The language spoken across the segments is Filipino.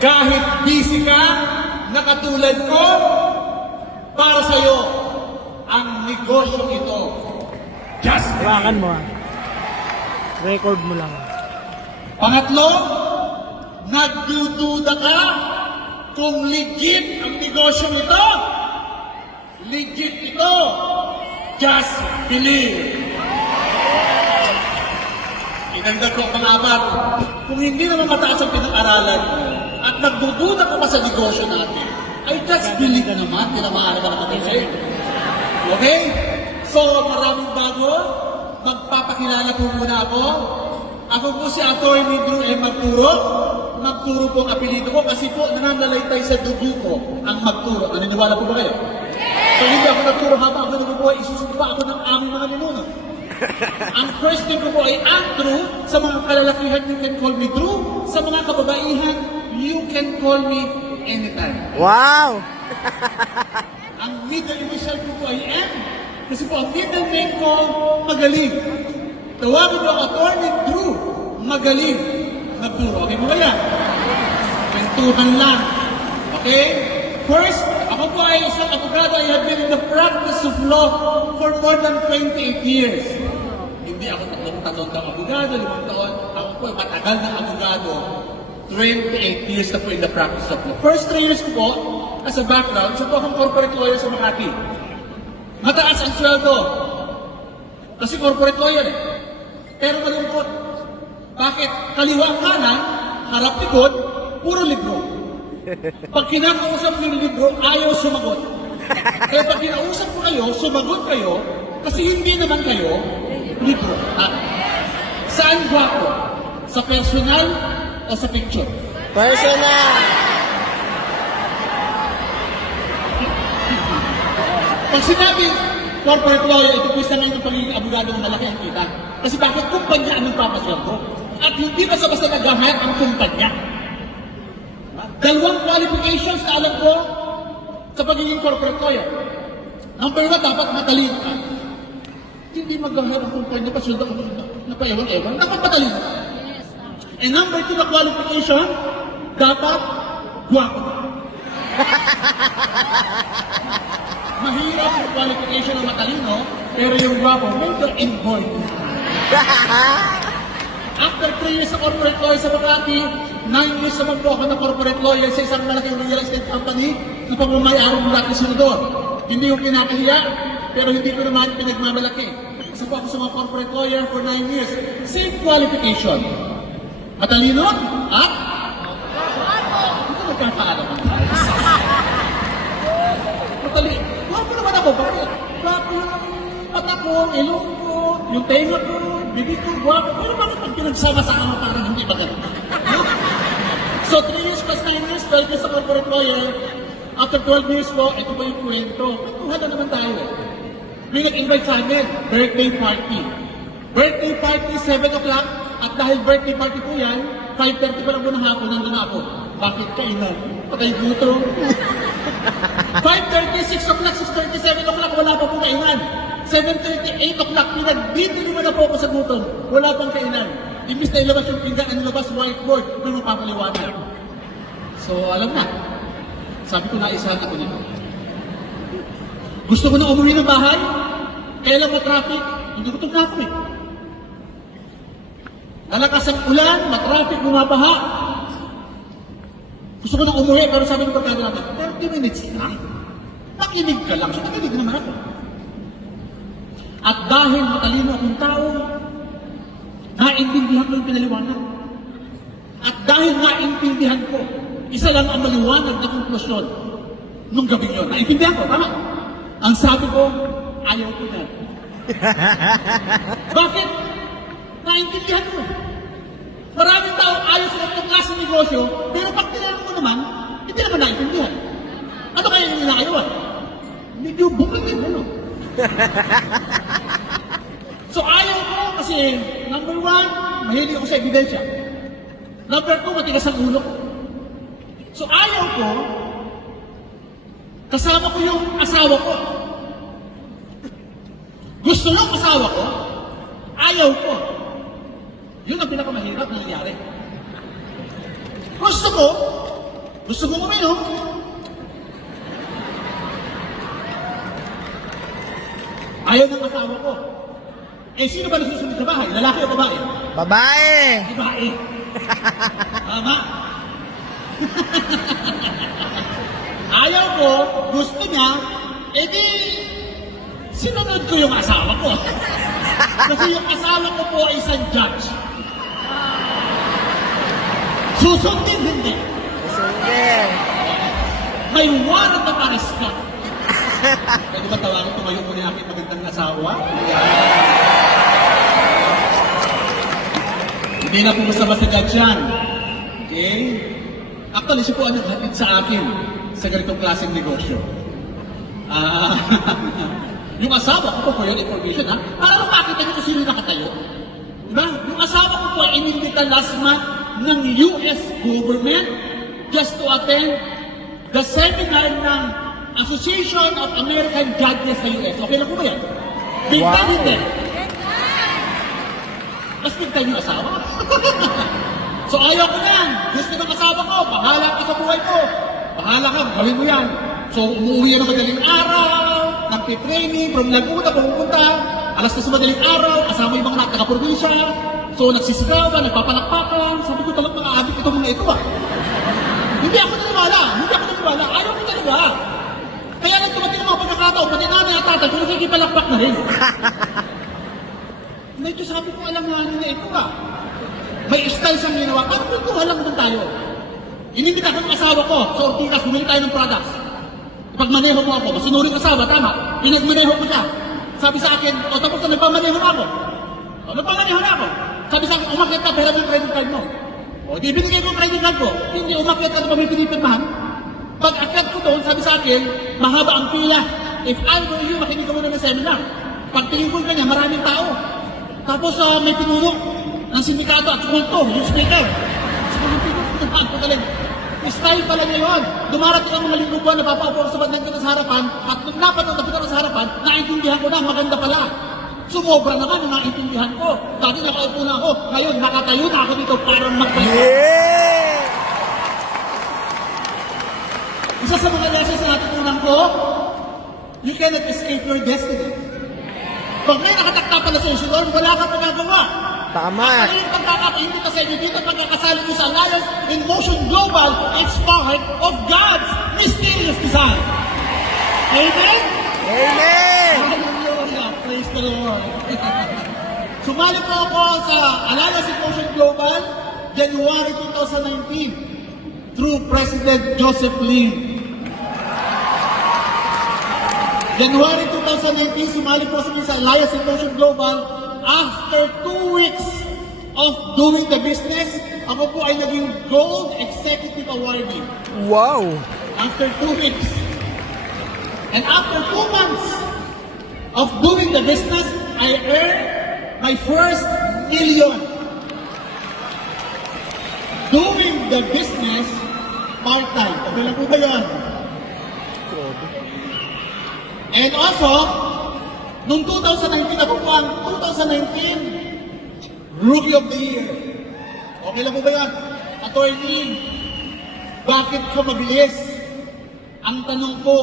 Kahit busy ka, na katulad ko, para sa'yo, ang negosyo ito. Just Hawakan mo ah. Record mo lang. Pangatlo, nagdududa ka kung legit ang negosyo ito. Legit ito. Just believe. Inagdag ko ang pang-apat. Kung hindi naman mataas ang pinag-aralan mo at nagdududa ka pa sa negosyo natin, ay just believe naman, tinamaan ka naman tayo. Okay? So, maraming bago. Magpapakilala po muna ako. Ako po si Atty. Drew M. Magturo. Magturo po ang apelido ko kasi po nananalaytay sa dugo ko ang magturo. Naniniwala po ba kayo? Kung hindi ako nagturo habang ako nabubuhay, isusunod ako ng aming mga ninuno. ang first name ko po ay Andrew. Sa mga kalalakihan, you can call me Drew. Sa mga kababaihan, you can call me anytime. Wow! Ang middle initial ko po ay M. Kasi po ang middle name ko, Magaling. Tawagin ko ang attorney Drew. Magaling. Nagturo. Okay mo ba yan? Kwentuhan lang. Okay? First, ako po ay isang abogado. I have been in the practice of law for more than 28 years. Hindi ako tatlong taon kang abogado, limang taon. Ako po ay matagal na abogado. 28 years na po in the practice of law. First 3 years ko po, as a background, sa po akong corporate lawyer sa Makati. Mataas ang sweldo. Kasi corporate lawyer eh. Pero malungkot. Bakit? Kaliwa ang kanan, harap likod, puro libro. Pag kinakausap yung libro, ayaw sumagot. Kaya pag kinausap ko kayo, sumagot kayo, kasi hindi naman kayo libro. Ha? Saan gwapo? Sa personal o sa picture? Personal! Pag sinabi, corporate lawyer, ito po isa ngayon ng pagiging abogado ng malaki ang kita. Kasi bakit kumpanya ang nagpapasweldo? At hindi basta-basta nag-hire ang kumpanya. Dalawang qualifications na alam ko sa pagiging corporate lawyer. Number one, dapat matalino ka. Hindi mag-hire ang kumpanya, pasweldo ang na paewan-ewan. Dapat matalino ka. And number two na qualification, dapat guwapo ka. Mahirap yung qualification ng matalino, pero yung guwapo, medyo inborn. After 3 years sa corporate lawyer sa Makati, 9 years naman po ako na corporate lawyer sa isang malaking real estate company na pamamayari ng Lucky Senador. Hindi ko kinakahiya, pero hindi ko naman pinagmamalaki. Isa po ako sa mga corporate lawyer for 9 years. Same qualification. Matalino at hindi nagkakaalaman tayo. Matali. Guwapo naman ako. Bakit? Guwapo yung mata ko, ilong ko, yung tenga ko, bibig ko, guwapo. Pero bakit pag pinagsama-sama parang hindi ba ganun? No? So, 3 years plus 9 years, 12 years sa corporate lawyer. After 12 years po, ito po yung kwento. Kwentuhan na naman tayo eh. May nag-invite sa amin, birthday party. Birthday party, 7 o'clock. At dahil birthday party po yan, 5.30 pa lang po ng hapon, nandun na ako. Bakit kainan? Patay gutom. 5.30, 6 o'clock, 6.30, 7 o'clock, wala pa pong kainan. 7.30, 8 o'clock, pinagdito naman na po ako sa gutom. Wala pang kainan. Imbis na ilabas yung pinggan, ang ilabas whiteboard na mapapaliwanag. So, alam na. Sabi ko, naisahan ako nito. Gusto ko na umuwi ng bahay, kaya lang matraffic, hindi ko na ako eh. Nalakas ang ulan, matraffic, bumabaha. Gusto ko nang umuwi, pero sabi ng pagkado natin, 30 minutes lang. Makinig ka lang. So, nakinig naman ako. At dahil matalino akong tao, naintindihan ko yung pinaliwanag. At dahil naintindihan ko, isa lang ang maliwanag na konklusyon nung gabi yun. Naintindihan ko, tama? Ang sabi ko, ayaw ko na. Bakit? Naintindihan ko. Maraming tao ayaw sa itong klase ng negosyo, pero pag tinanong mo naman, hindi naman naintindihan. Ano kaya yung inaayawan? Medyo bukal din, ano? so ayaw ko kasi, number one, mahilig ako sa ebidensya. Number two, matigas ang ulo ko. So ayaw ko, kasama ko yung asawa ko. Gusto ng asawa ko, ayaw ko. Yun ang pinakamahirap na nangyari. Gusto ko, Gusto ko kumain, no? Ayaw ng asawa ko. Eh, sino ba nasusunod sa bahay? Lalaki o babae? Babae! Babae. Tama. Ayaw ko, gusto niya, edi, sinunod ko yung asawa ko. Kasi yung asawa ko po ay isang judge. Susundin hindi. Sige. May warrant na pares ka. Pwede ba tawagin tumayo mo na aking magandang asawa? Hindi na po basta-basta judge yan. Okay? Actually, siya po ang naghatid sa akin sa ganitong klaseng negosyo. Ah, yung asawa ko po, for your information ha, para lang makita niyo kung sino yung nakatayo. Diba? Yung asawa ko po ay inimbita last month ng US government just to attend the seminar ng Association of American Judges sa US. Okay lang po ba yan? Big Wow. hindi. Mas big time yung asawa. so ayaw ko yan. Gusto ng asawa ko. Bahala ka sa buhay ko. Bahala ka. Gawin mo yan. So umuwi yan ng madaling araw. Nagtitraining from Laguna pumunta. Alas na sa madaling araw. Kasama yung mga taga-probinsya. So nagsisigawan, nagpapalakpakan. Ko abit itong mga ito ah. Hindi ako naniwala. Hindi ako naniwala. Ayaw ko talaga. Kaya nang tumating ang mga pagkakataon, pati nanay at tatay, kung nakikipalakpak na rin. Medyo sabi ko, alam nga nila ito ah. May style siyang ginawa. Parang kwentuhan lang doon tayo. Inimbita ko ng asawa ko sa Ortigas, bumili tayo ng products. Pag maneho mo ako, masunuring asawa, tama. Pinagmaneho ko siya. Sabi sa akin, o tapos na nagpamaneho na ako. O nagpamaneho na ako. Sabi sa akin, umakyat ka, pera mo yung credit card mo. O di binigay ko card ko. Hindi, umakyat ka na pa may pinipirmahan. Pag akyat ko doon, sabi sa akin, mahaba ang pila. If I were you, makinig ka muna ng seminar. Pag tinigol ka niya, maraming tao. Tapos ah, may pinuno ng sindikato at kulto, yung speaker. Sabi ko, ko talaga. Style pala niya yun. Dumarating ang mga linggo buwan na papaupo ako sa bandang sa harapan at nung napanood na sa harapan, naintindihan ko na maganda pala. Sumobra naman yung naintindihan ko. Dati nakaupo na ako. Ngayon, nakatayo na ako dito para magpalit. Yeah! Isa sa mga lessons na natutunan ko, you cannot escape your destiny. Pag may nakatakta pala sa Lord, wala kang magagawa. Tama. At yung pagkakapainit sa inyo dito, pagkakasali nyo sa Alliance in Motion Global, it's part of God's mysterious design. Amen? Amen! Hallelujah! Sumali po ako sa Alliance in Motion Global, January 2019, through President Joseph Lim. January 2019, sumali po kami sa Alliance in Motion Global. After two weeks of doing the business, ako po ay naging Gold Executive Awardee. Wow! After two weeks. And after two months of doing the business, I earned my first million. Doing the business part-time. Okay lang po ba yun? And also, noong 2019, ako po ang 2019 Rookie of the Year. Okay lang po ba yan? Attorney, bakit ka mabilis? Ang tanong ko,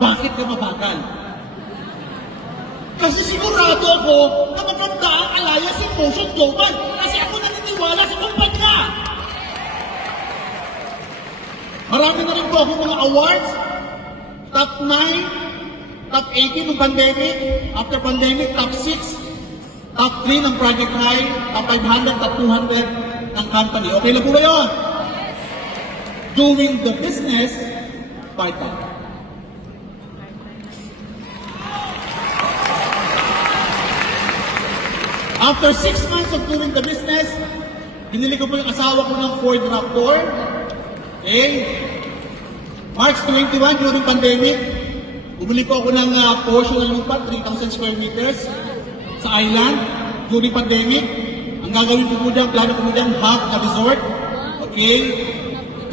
bakit ka mabagal? Kasi sigurado ako na maganda ang alliance in motion global kasi ako naniniwala sa kumpanya. Marami na rin po ako mga awards. Top 9, top 18 ng pandemic, after pandemic, top 6, top 3 ng Project High, top 500, top 200 ng company. Okay lang po ba yun? Doing the business, part-time. After six months of doing the business, binili ko po yung asawa ko ng Ford Raptor. Okay? March 21, during pandemic, bumili po ako ng uh, portion ng lupa, 3,000 square meters sa island during pandemic. Ang gagawin ko po dyan, plano ko po dyan, half na resort. Okay?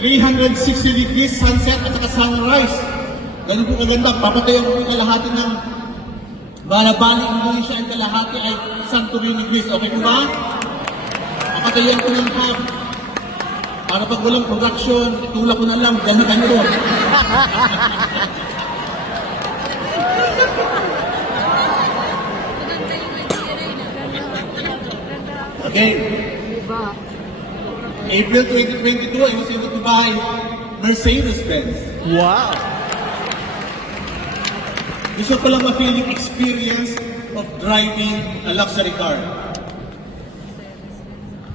360 degrees sunset at saka sunrise. Ganun po kaganda. Papatayan ko po kalahati ng Balabali, Indonesia, ang kalahati ay Santorini, Greece. Okay po ba? Papatayan ko ng half. Para pag walang production, itulak ko na lang, kayo doon. Okay. April 2022, I was able to buy Mercedes-Benz. Wow. Gusto ko lang ma-feeling experience of driving a luxury car.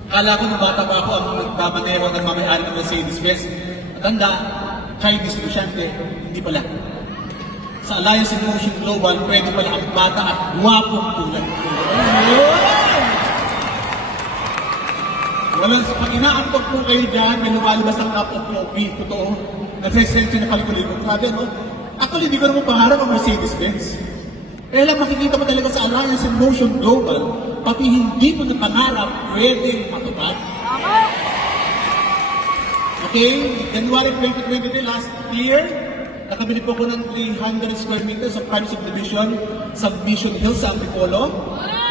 Kala ko nung bata pa ako ang nagbabanero ng mamayari ng Mercedes-Benz. Matanda, Chinese negosyante, hindi pala. Sa Alliance in Motion Global, pwede pala ang bata at gwapong tulad. Walang sa pag inaantok po kayo dyan, may lumalabas ang cup of coffee, totoo. Nag-sensya na kalikulit ko. Grabe, no? Actually, hindi ko naman pangarap ang Mercedes-Benz. Kaya lang makikita mo talaga sa Alliance in Motion Global, pati hindi mo na pangarap, pwedeng matupad. Okay, January 2023, last year, nakabili po ko ng 300 square meters of prime subdivision sa Mission Hills sa Antipolo.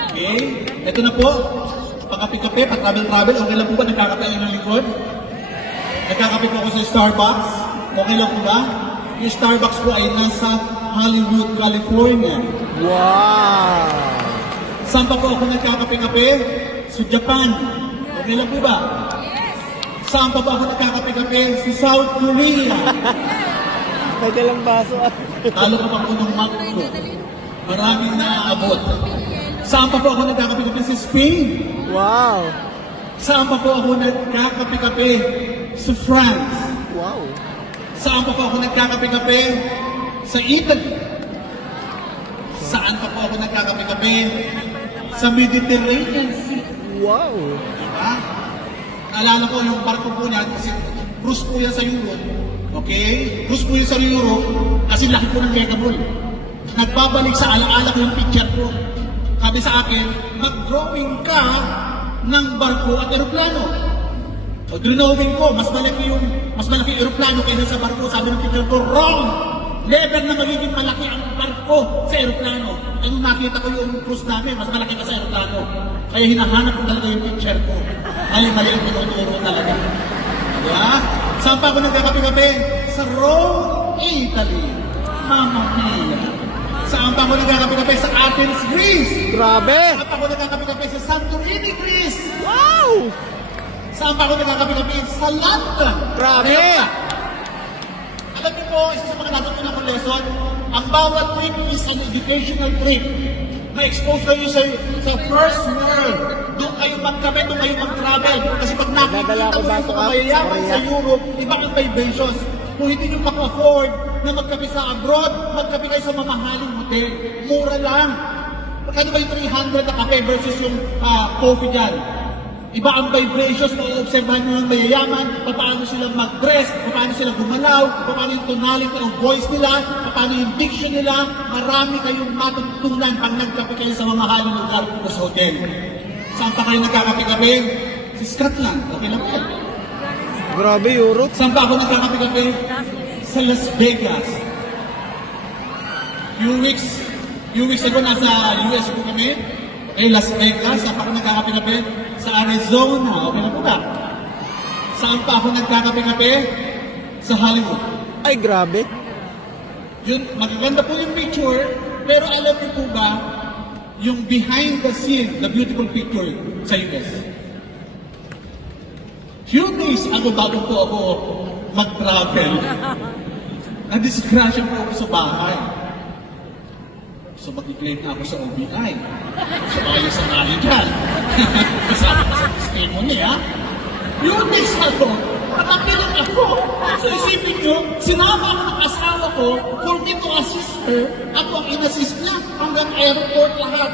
Okay, ito na po, pakape-kape, pa-travel-travel, okay lang po ba nagkakape ng likod? Nagkakape po ako sa Starbucks, okay lang po ba? Yung Starbucks po ay nasa Hollywood, California. Wow. Saan pa po ako nagkakape-kape? Sa Japan. Okay lang po ba? Saan pa ba ako nagkakape-kape? Sa South Korea. May dalang baso at Talo ka pa po ng Mac ko. Maraming naaabot. Saan pa po ako nagkakape-kape? Sa Spain. Wow. Saan pa po ako nagkakape-kape? Sa France. Wow. Saan pa po ako nagkakape-kape? Sa Italy. Saan pa po ako nagkakape-kape? Sa Mediterranean Sea. Wow. Diba? Naalala ko yung barko po niyan kasi cruise po yan sa Europe. Okay? Cruise po yan sa Europe kasi laki po ng Megaball. Nagbabalik sa alaala ko yung picture ko. Sabi sa akin, mag-drawing ka ng barko at eroplano. O drawing ko, mas malaki yung mas malaki yung eroplano kaysa sa barko. Sabi ng picture ko, wrong! Never na magiging malaki ang barko sa eroplano. Ay nung nakita ko yung cruise namin, mas malaki ka sa eroplano. Kaya hinahanap ko talaga yung picture ko. Mali-mali ang tinuturo talaga. Diba? Saan pa ako nagkakape-kape? Sa Rome, Italy. Mamma mia. Saan pa ako nagkakape-kape? Sa Athens, Greece. Grabe. Saan pa ako nagkakape-kape? Sa Santorini, Greece. Wow. Saan pa ako nagkakape-kape? Sa London. Grabe. Alam niyo po, isa sa mga natutunan kong lesson, ang bawat trip is an educational trip. Ma-expose kayo sa, sa first world. Doon kayo magkape, doon kayo mag-travel. Kasi pag nakikita ko yung mga mayayaman sa ah. Europe, iba ang vibrations. Kung hindi nyo maka-afford na magkape sa abroad, magkape kayo sa mamahaling hotel. Mura lang. Magkano ba yung 300 na kape versus yung ah, coffee dyan? Iba ang vibrations na i-observahan nyo ng mayayaman, paano sila mag-dress, paano sila gumalaw, paano yung tonality ng voice nila, paano yung diction nila, marami kayong matutunan pag nagkape kayo sa mamahaling lugar o sa hotel. Saan pa kayo nagkakape-kape? Sa Scotland, okay lang yan. Grabe, Europe. Saan pa ako nagkakape-kape? Sa Las Vegas. Few weeks, few weeks ago nasa US po kami. Okay, Las Vegas. Saan pa ako nagkakape-kape? Sa Arizona. Okay na po ba? Saan pa ako nagkakape-kape? Sa Hollywood. Ay, grabe. Yun, magaganda po yung picture, pero alam niyo po ba, yung behind the scene, the beautiful picture sa US. Few days ago bago po ako mag-travel, na-disgrasya po ako sa bahay. So mag-claim na ako sa OBI. So ayos ang ali dyan. Kasama ko sa testimony ha. Few days ago, nakapilang ako. So isipin nyo, sinama ako ng asawa ko for me to assist her. Ako ang in-assist niya hanggang airport lahat.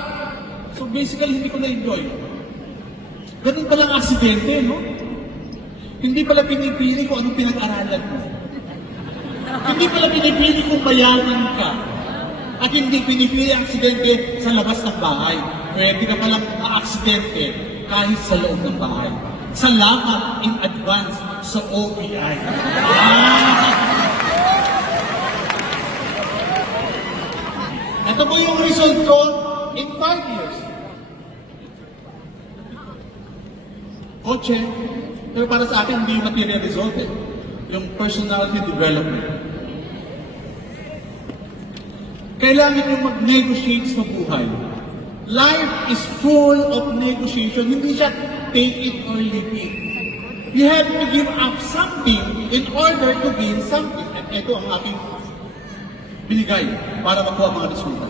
So basically, hindi ko na-enjoy. Ganun palang aksidente, no? Hindi pala pinipili kung anong pinag-aralan mo. Hindi pala pinipili kung mayaman ka. At hindi pinipili ang aksidente sa labas ng bahay. Pwede ka palang ma-aksidente kahit sa loob ng bahay. Salamat in advance sa OBI. Ito po yung result ko in 5 years. Kotse, Pero para sa akin, hindi yung material result eh. Yung personality development. Kailangan yung mag-negotiate sa buhay. Life is full of negotiation. Hindi siya take it or leave it. You have to give up something in order to gain something. At ito ang aking binigay para makuha mga resulta.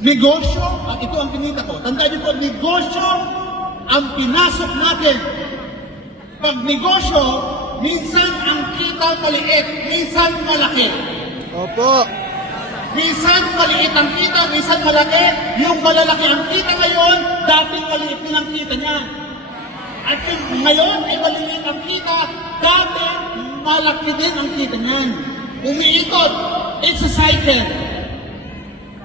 Negosyo, at ito ang kinita ko. Tandaan niyo po, negosyo ang pinasok natin. Pag negosyo, minsan ang kita maliit, minsan malaki. Opo. Minsan maliit ang kita, minsan malaki. Yung malalaki ang kita ngayon, dating maliit din ang kita niya. At yung ngayon ay maliliit ang kita, dati malaki din ang kita niyan. Umiikot. It's a cycle.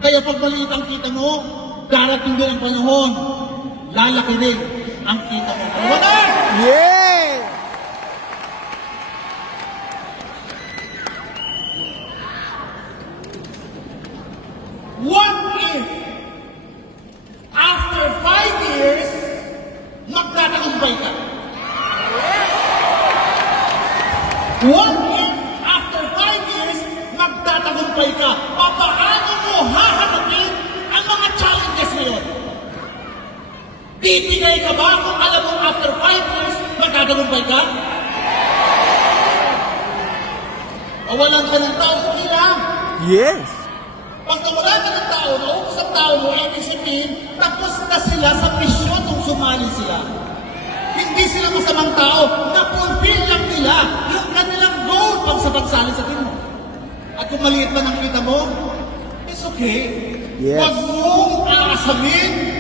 Kaya pag maliit ang kita mo, darating din ang panahon, lalaki din ang kita mo. Wala! Yeah! What if, after five years, magtatagumpay ka? What if, after five years, magtatagumpay ka? Paano mo haharapin ang mga challenges ngayon? Titigay ka ba kung alam mo after five years, magtatagumpay ka? Awalan ka ng tao, okay lang. Yes! Pag nawala ka ng tao, naubos ang tao mo, ibig sabihin, tapos na sila sa misyon nung sumali sila. Hindi sila masamang tao, na-fulfill lang nila yung kanilang goal pag sa pagsali sa team mo. At kung maliit man ang kita mo, it's okay. Yes. Huwag mong aasamin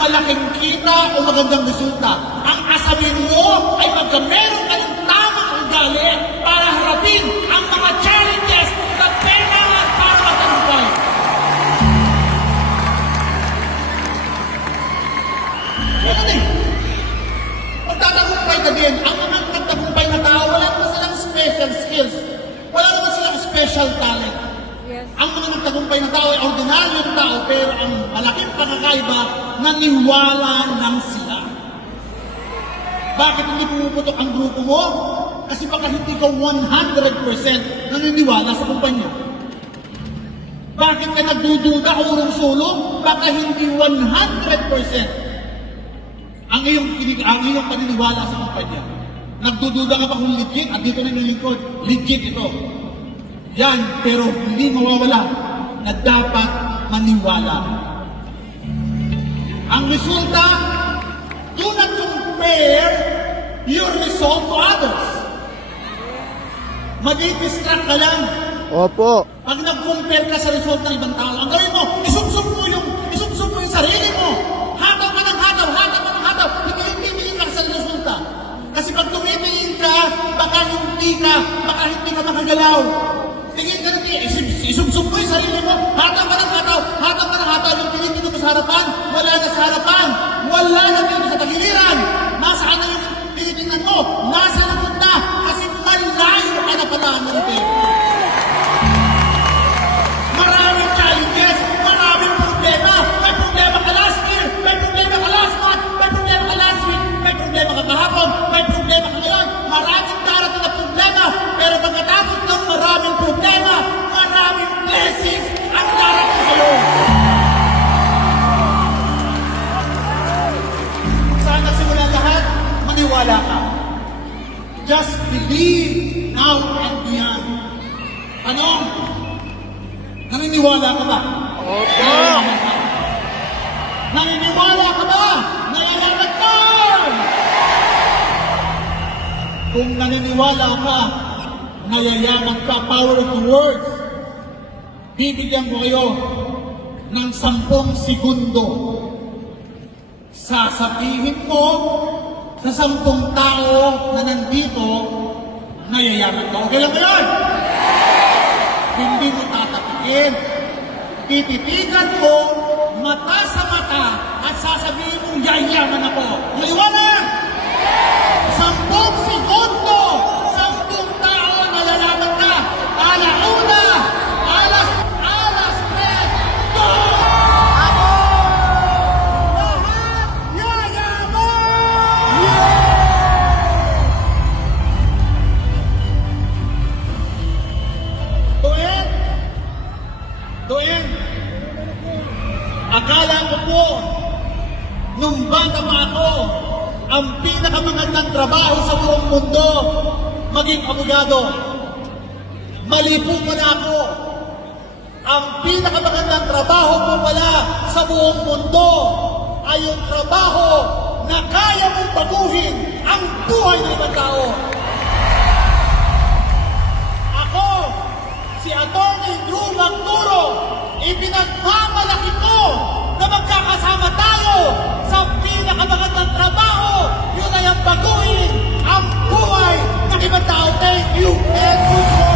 malaking kita o magandang resulta. Ang asamin mo ay pagka meron ka ng tamang ugali naniwala lang sila. Bakit hindi pumuputok ang grupo mo? Kasi baka hindi ka 100% naniniwala sa kumpanya. Bakit ka nagdududa o urong sulong? Baka hindi 100% ang iyong, ang iyong paniniwala sa kumpanya. Nagdududa ka ba kung legit? At dito na yung lingkod, legit ito. Yan, pero hindi mawawala na dapat maniwala. Ang resulta, do not compare your result to others. Madidistract ka lang. Opo. Pag nag-compare ka sa result ng ibang tao, ang gawin mo, isubsob mo yung, isubsob mo yung sarili mo. Hataw ka ng hataw, hataw ka ng hataw. Hindi yung titingin ka sa resulta. Kasi pag tumitingin ka, baka hindi ka, baka hindi ka makagalaw. Tingin ka na isubsob mo yung sarili mo. Hataw ka ng hataw, hataw ka ng hataw. Yung tingin dito sa harapan, wala na sa harapan. Just believe now and beyond. Anong? Naniniwala ka ba? Opo. Naniniwala ka ba? Nailangan ka! Kung naniniwala ka, nayayaman ka, power of the words, bibigyan ko kayo ng sampung segundo. Sasabihin mo sa sampung tao na nandito, nayayaman ka. Okay lang ba yun? hindi mo tatapikin. Tititigan mo, mata sa mata, at sasabihin mong yayaman ako. Mali po pala ako. Ang pinakamagandang trabaho po pala sa buong mundo ay yung trabaho na kaya mong baguhin ang buhay ng ibang tao. Ako, si Atty. Drew Magturo, ipinagmamalaki ko na magkakasama tayo sa pinakamagandang trabaho, yun ay ang baguhin ang buhay ng ibang tao. Thank you and good.